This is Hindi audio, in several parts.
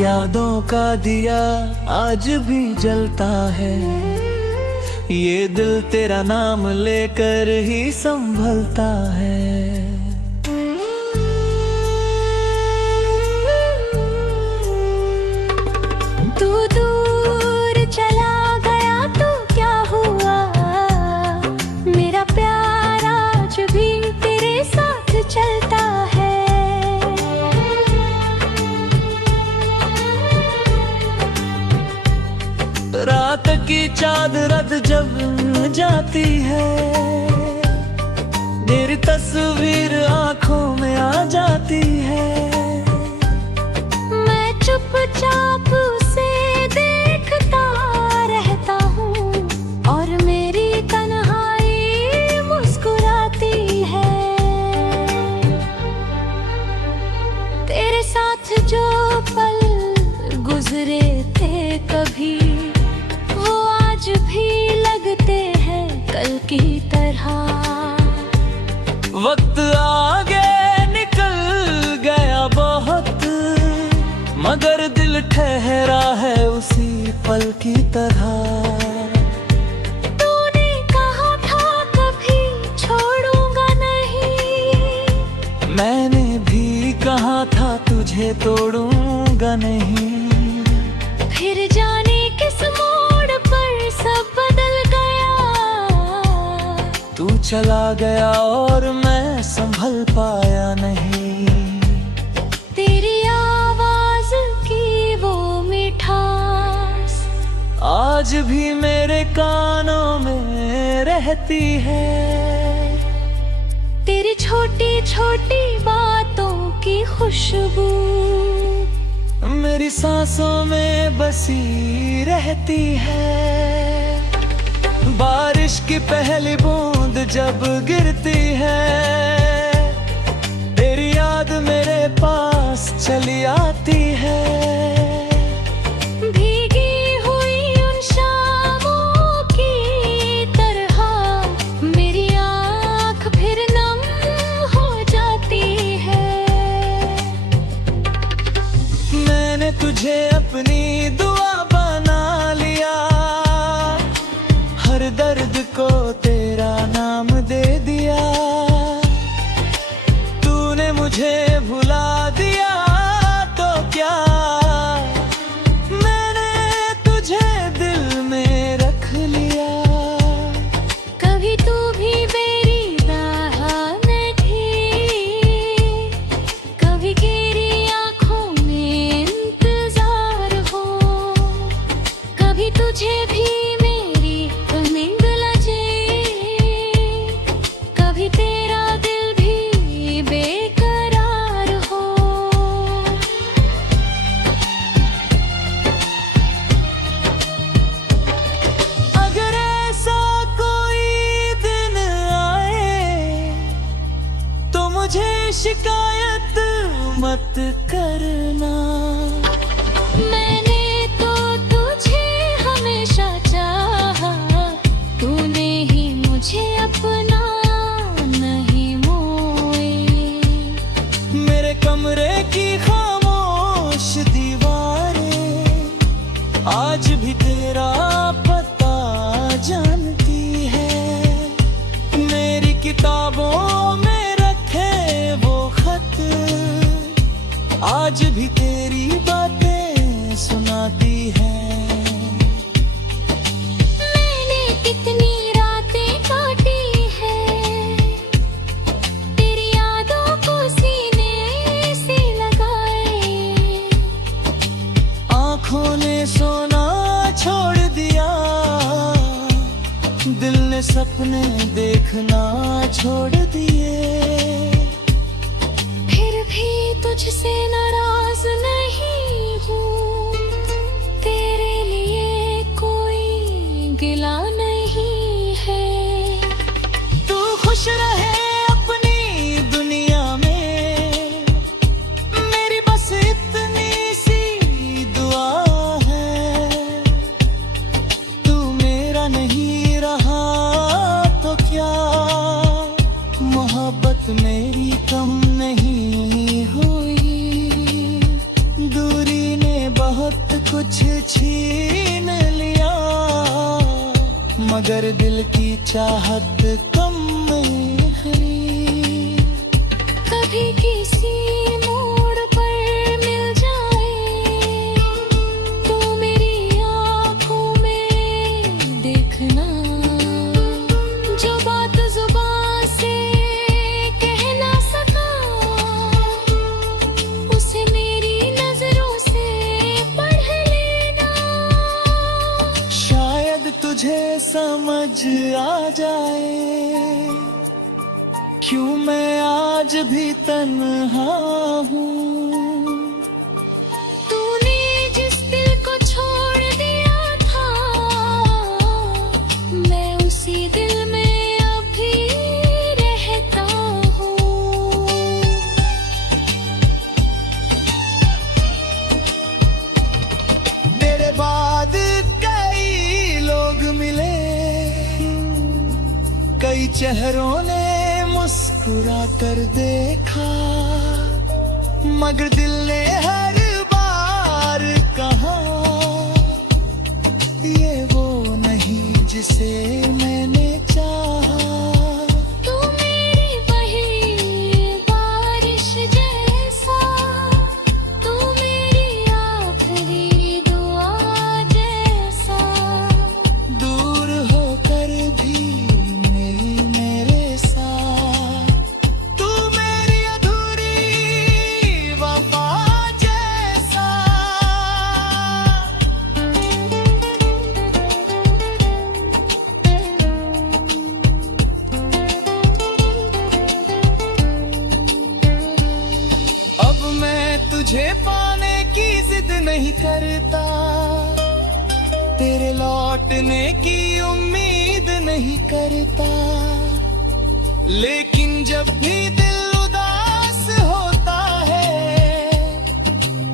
यादों का दिया आज भी जलता है, ये दिल तेरा नाम लेकर ही संभलता है। तू दूर चला गया तो क्या हुआ, मेरा प्यार आज भी तेरे साथ चलता है। रात की चादर जब जाती है, तेरी तस्वीर आंखों में आ जाती है। मैं चुपचाप उसे देखता रहता हूँ और मेरी तन्हाई मुस्कुराती है। तेरे साथ जो पल गुजरे थे कभी, आज भी लगते हैं कल की तरह। वक्त आगे निकल गया बहुत, मगर दिल ठहरा है उसी पल की तरह। तूने कहा था कभी छोड़ूंगा नहीं, मैंने भी कहा था तुझे तोड़ूंगा नहीं। फिर जाने किस मोड़ पर सब बदल गया, तू चला गया और मैं संभल पाया नहीं। तेरी आवाज की वो मिठास आज भी मेरे कानों में रहती है। तेरी छोटी छोटी बातों की खुशबू मेरी सांसों में बसी रहती है। बारिश की पहली बूंद जब गिरती है, तेरी याद मेरे पास चली आती है। भीगी हुई उन शामों की तरह मेरी आँख फिर नम हो जाती है। मैंने तुझे अपनी दुआ बना लिया, हर दर्द को तेरा नाम दे दिया। तूने मुझे भुला दिया तो क्या, मैंने तुझे दिल में रख लिया। कभी तू भी मेरी राह नहीं, कभी तेरी आँखों में इंतजार हो, कभी तुझे भी मेरी उम्मीद लगे, कभी तेरा दिल भी बेकरार हो। अगर ऐसा कोई दिन आए तो मुझे शिकायत मत करना। मैंने तो तुझे हमेशा चाहा, तूने ही मुझे अपना नहीं मोई। मेरे कमरे की खामोश दीवारें आज भी तेरा पता जानती है। मेरी किताबों में रखे वो खत आज भी तेरी बातें सुनाती है। मैंने कितनी रातें काटी है, तेरी यादों को सीने से लगाए। आँखों ने सोना छोड़ दिया, दिल ने सपने देखना छोड़ दिए। फिर भी तुझसे नाराज नहीं हूँ, तेरे लिए कोई गिला नहीं है। तू खुश रहे अपनी दुनिया में, मेरी बस इतनी सी दुआ है। तू मेरा नहीं रहा तो क्या, मोहब्बत मेरी कम नहीं हुई। दूरी ने बहुत कुछ छीन लिया, मगर दिल की चाहत कम नहीं हुई। कभी किसी मोड़ पर मिल जाए तो मेरी आँखों में देखना, जो बात जुबान से कह ना सका उसे मेरी नजरों से पढ़ लेना। शायद तुझे समझ आ जाए क्यों मैं आज भी तन्हा हूँ। तूने जिस दिल को छोड़ दिया था, मैं उसी दिल में अभी रहता हूँ। तेरे बाद कई लोग मिले, कई चेहरों ने मुस्कुरा कर देखा, मगर दिल ने हर बार कहा ये वो नहीं जिसे मैंने चाहा। तू मेरी पहली बारिश जैसा, तू मेरी आखिरी दुआ जैसा, दूर होकर भी मेरे साथ, तू मेरी अधूरी वफा जैसा। अब मैं तुझे पाने की जिद नहीं करता, तेरे लौटने की उम्मीद नहीं करता, लेकिन जब भी दिल उदास होता है,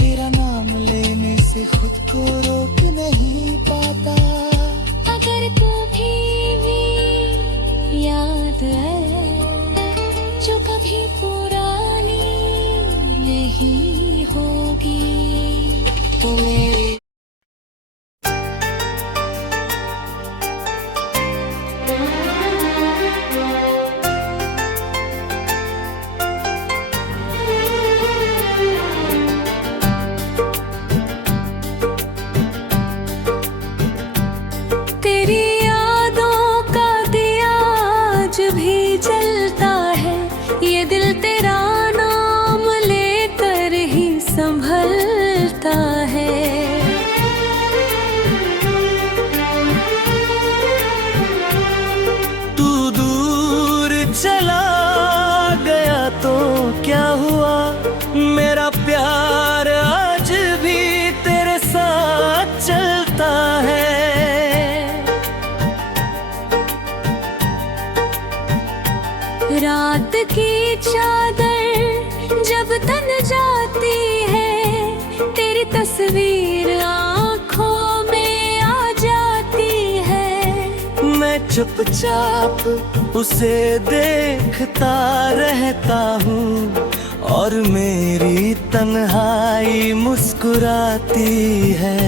तेरा नाम लेने से खुद को रोक नहीं पाता। अगर कभी भी याद है जो कभी पुरानी नहीं होगी, तो मेरी तेरी यादों का दिया आज भी जलता है, ये दिल तेरा नाम लेकर ही संभलता है। तू दूर चला गया तो क्या हुआ, मेरा प्यार आज भी तेरे साथ चलता है। रात की चादर जब तन जाती है, तेरी तस्वीर आँखों में आ जाती है। मैं चुपचाप उसे देखता रहता हूँ और मेरी तन्हाई मुस्कुराती है।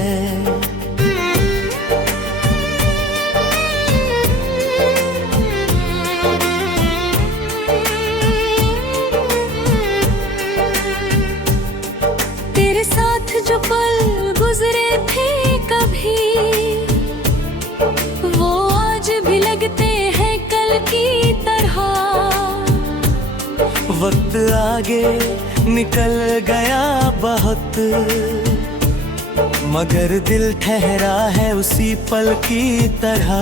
जो पल गुजरे थे कभी, वो आज भी लगते हैं कल की तरह। वक्त आगे निकल गया बहुत, मगर दिल ठहरा है उसी पल की तरह।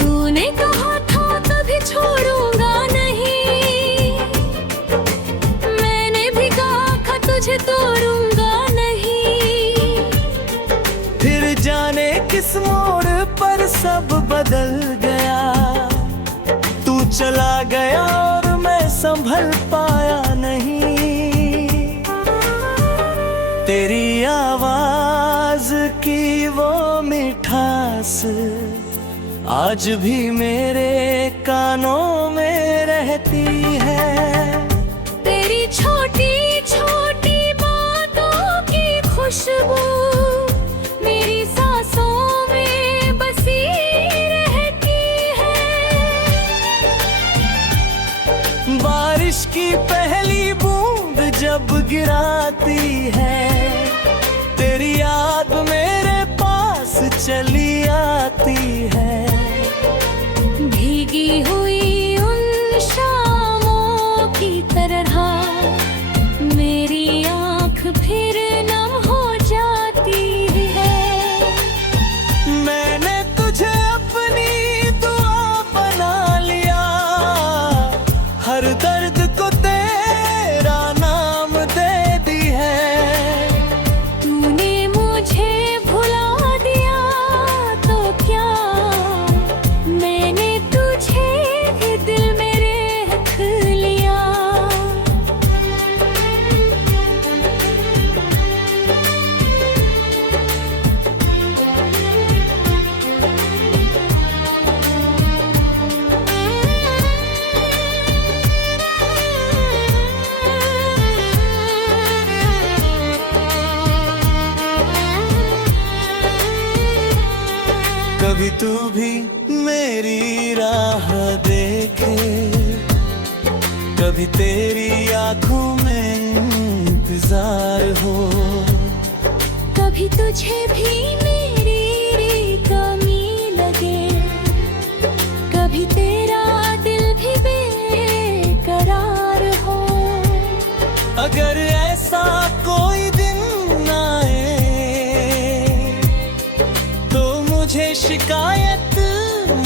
तूने कहा था कभी छोड़ूंगा नहीं, मैंने भी कहा तुझे तोड़ूंगा नहीं। फिर जाने किस मोड़ पर सब बदल गया, तू चला गया और मैं संभल पाया नहीं। तेरी आवाज की वो मिठास आज भी मेरे कानों में रहती है। तेरी छोटी छोटी बातों मुस्कुराती है, तेरी याद मेरे पास चली आती है। भीगी हुई उन शामों की तरह मेरी आँख फिर नम हो जाती है। मैंने तुझे अपनी दुआ बना लिया, हर दर्द को तेरा नाम दे दी है। तूने मुझे भुला दिया तो क्या, मैंने तुझे दिल में रख लिया। कभी तू भी मेरी राह देखे, कभी तेरी आंखों में इंतजार हो। कभी तुझे भी मेरी कमी लगे, कभी तेरा दिल भी बेकरार हो। अगर ऐसा कोई दिन आए तो मुझे शिकायत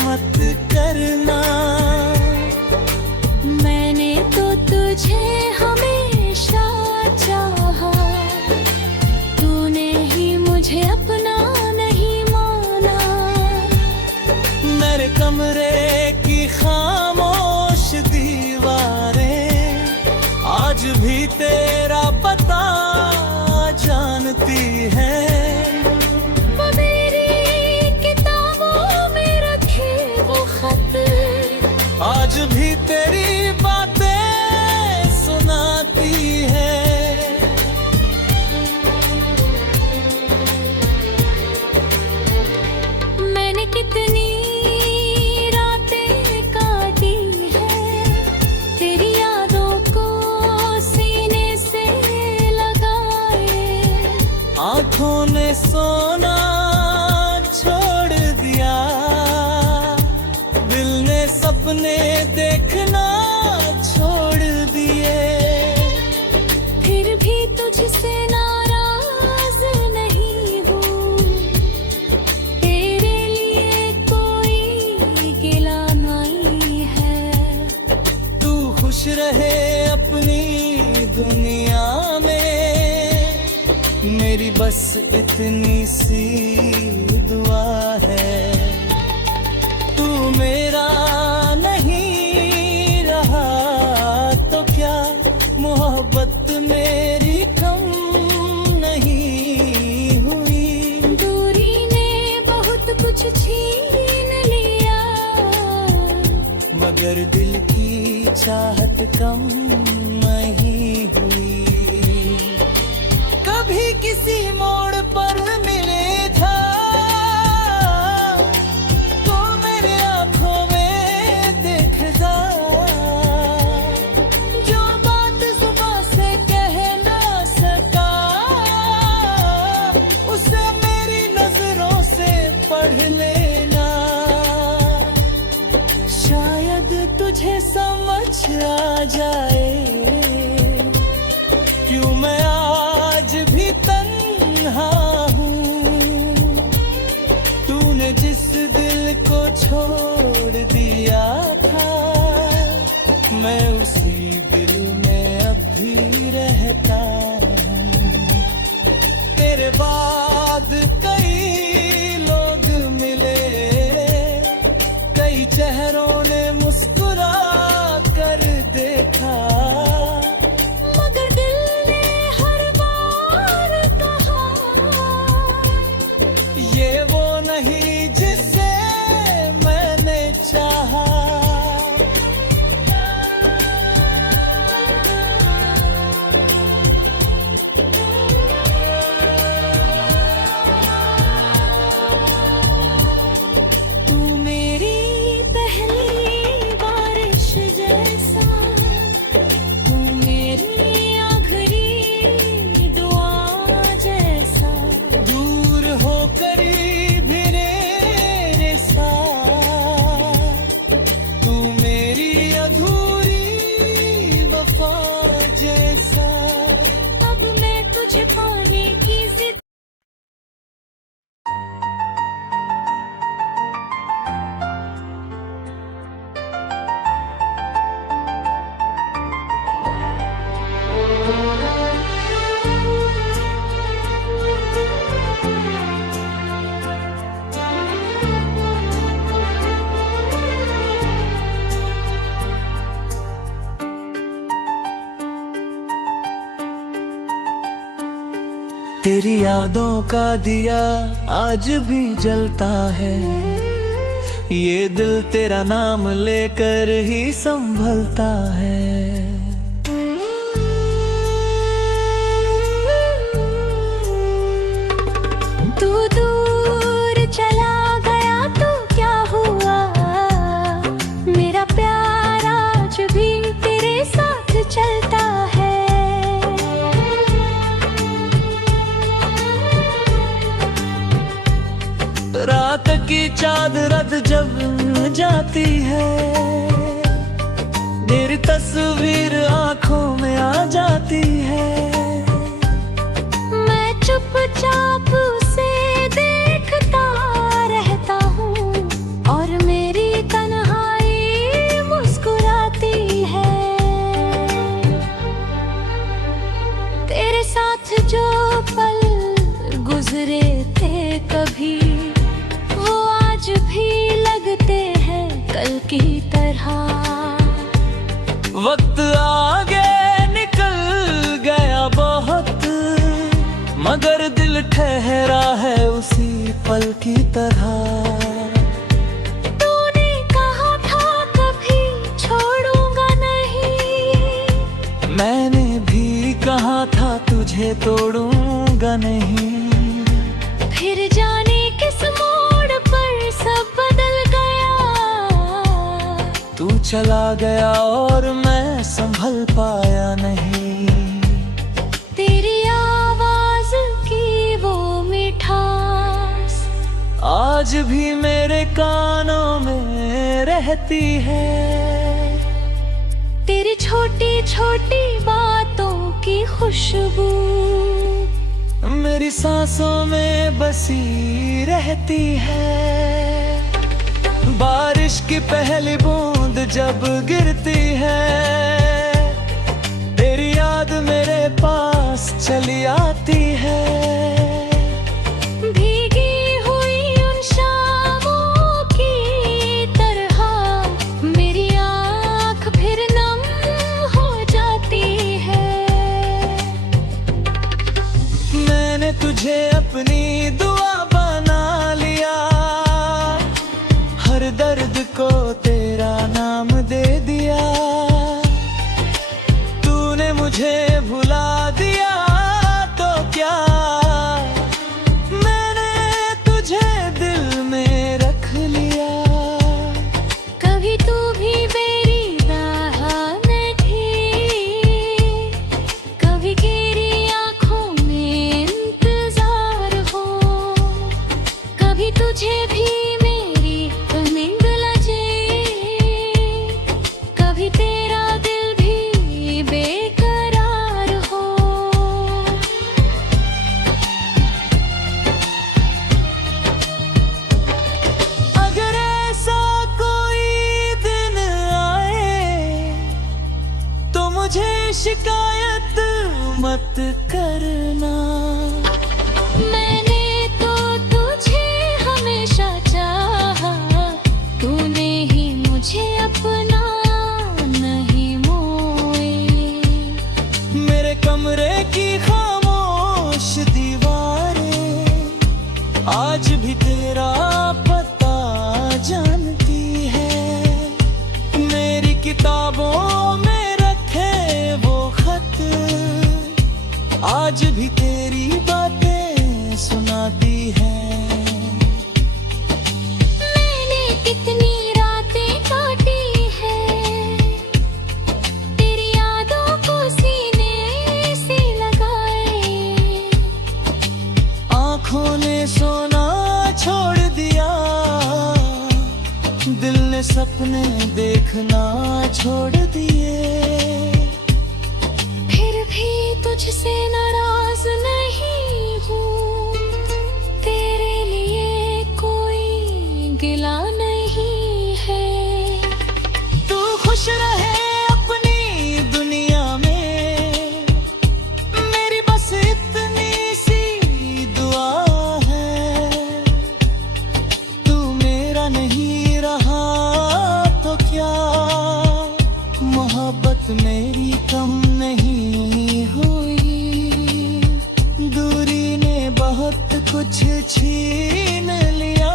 मत करना। मैंने तो तुझे हमेशा चाहा, तूने ही मुझे अपना नहीं माना। मेरे कमरे की खामोश दीवारें आज भी तेरा पता जानती हैं। वो मेरी किताबों में रखे वो खत आज भी तेरी बातें सुनाती है। मैंने कितनी रातें काटी है, तेरी यादों को सीने से लगाए। आंखों ने सोना छोड़ दिया, दिल ने सपने देखना छोड़ दिए। फिर भी तुझसे नाराज नहीं हूँ, तेरे लिए कोई गिला नहीं है। तू खुश रहे अपनी दुनिया में, मेरी बस इतनी सी दुआ है। तू मेरा नहीं रहा तो क्या, मोहब्बत मेरी कम नहीं हुई। दूरी ने बहुत कुछ छीन लिया, मगर दिल की चाहत कम नहीं हुई। कभी किसी मोड़ पर मिले था तो मेरे आंखों में देखता, जो बात जुबां से कह ना सका उसे मेरी नजरों से पढ़ लेना। शायद तुझे समझ आ जाए क्यों मैं आज भी तन्हा हूँ। तूने जिस दिल को छोड़ दिया था, मैं उसी दिल में अब भी रहता हूँ। तेरे बाद कई लोग मिले, कई चेहरों ने मुस्कुरा कर देखा, मगर दिल ने हर बार कहा ये वो नहीं जिसे मैंने चाहा। तेरी यादों का दिया आज भी जलता है, ये दिल तेरा नाम लेकर ही संभलता है। तू दूर चला गया तो क्या हुआ, मेरा प्यार आज भी तेरे साथ चलता है। रात की चादर जब जाती है, तेरी तस्वीर आंखों में आ जाती है। मैं चुपचाप उसे देखता रहता हूँ और मेरी तन्हाई मुस्कुराती है। तेरे साथ जो पल गुजरे थे कभी, वो आज भी लगते हैं कल की तरह। वक्त आगे निकल गया बहुत, मगर दिल ठहरा है उसी पल की तरह। तूने कहा था कभी छोड़ूंगा नहीं, मैंने भी कहा था तुझे तोड़ूंगा नहीं। फिर जाने किस मोड़ पर सब बदल गया। तू चला गया और मैं संभल पाया नहीं। तेरी आवाज की वो मिठास आज भी मेरे कानों में रहती है। तेरी छोटी छोटी बातों की खुशबू मेरी सांसों में बसी रहती है। बारिश की पहली बूंद जब गिरती है, तेरी याद मेरे पास चली आती है। भीगी हुई उन शामों की तरह मेरी आँख फिर नम हो जाती है। मैंने तुझे अपनी दुआ बना लिया, हर दर्द को तेरा नाम दे दिया। तूने मुझे भुला दिया तो क्या, मैंने तुझे दिल में रख लिया। कभी तू भी मेरी राह में थी, कभी तेरी आँखों में इंतजार हो, कभी तुझे भी मेरी नींद लगे, कभी तेरा दिल भी बेकरार हो। अगर ऐसा कोई दिन आए तो मुझे शिकायत मत करना। मैंने तो तुझे हमेशा चाहा, तूने ही मुझे अपना नहीं मोई। मेरे कमरे की खामोश दीवारें आज भी तेरा पता जानती है। मेरी किताबों में रखे वो खत आज भी तेरी बातें सुनाती हैं। मैंने कितनी रातें काटी है, तेरी यादों को सीने से लगाए। आँखों ने सोना छोड़ दिया, दिल ने सपने देखना छोड़ दिए। फिर भी तुझसे नाराज नहीं हूँ, तेरे लिए कोई गिला नहीं है। तू खुश रहे अपनी दुनिया में, मेरी बस इतनी सी दुआ है। तू मेरा नहीं रहा तो क्या, मोहब्बत मेरी कम नहीं हुई। जिंदगी ने बहुत कुछ छीन लिया,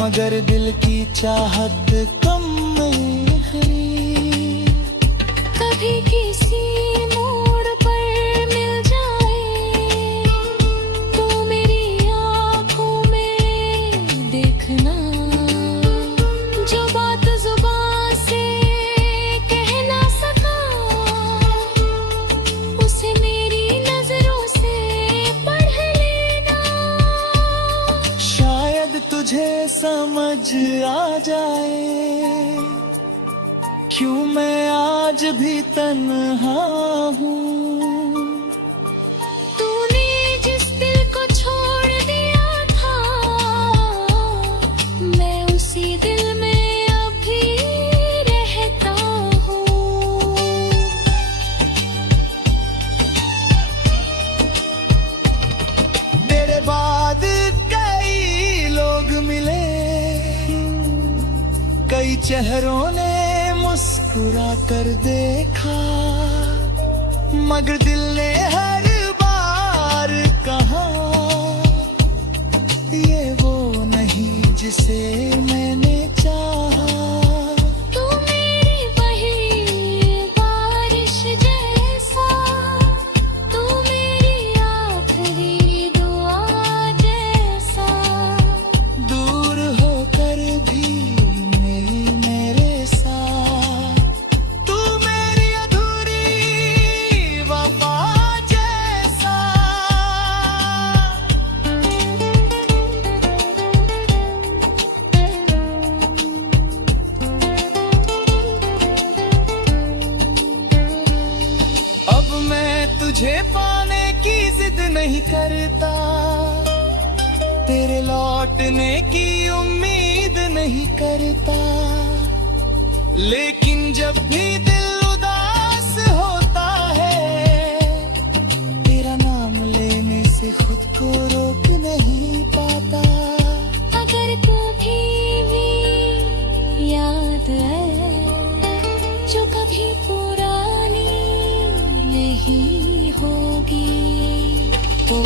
मगर दिल की चाहत कम नहीं हुई। कभी किसी मोड़ पर मिल जाए तो मेरी आँखों में देखना, जो बात जुबान से कह ना सका उसे मेरी नजरों से पढ़ लेना। शायद तुझे समझ आ जाए क्यों मैं आज भी तन्हा हूँ। तूने जिस दिल को छोड़ दिया था, मैं उसी दिल में अभी रहता हूँ। तेरे बाद कई लोग मिले, कई चेहरों ने मुस्कुरा कर देखा, मगर दिल ने हर बार कहा ये वो नहीं जिसे मैंने चाहा। तू मेरी वही बारिश जैसा, तू मेरी आखिरी दुआ जैसा, दूर होकर भी मेरे साथ, तू मेरी अधूरी वफा जैसा। अब मैं तुझे पाने की जिद नहीं करता, तेरे लौटने की उम्मीद नहीं करता, लेकिन जब भी दिल उदास होता है, तेरा नाम लेने से खुद को रोक नहीं पाता। अगर कभी भी याद है जो कभी पुरानी नहीं होगी, तो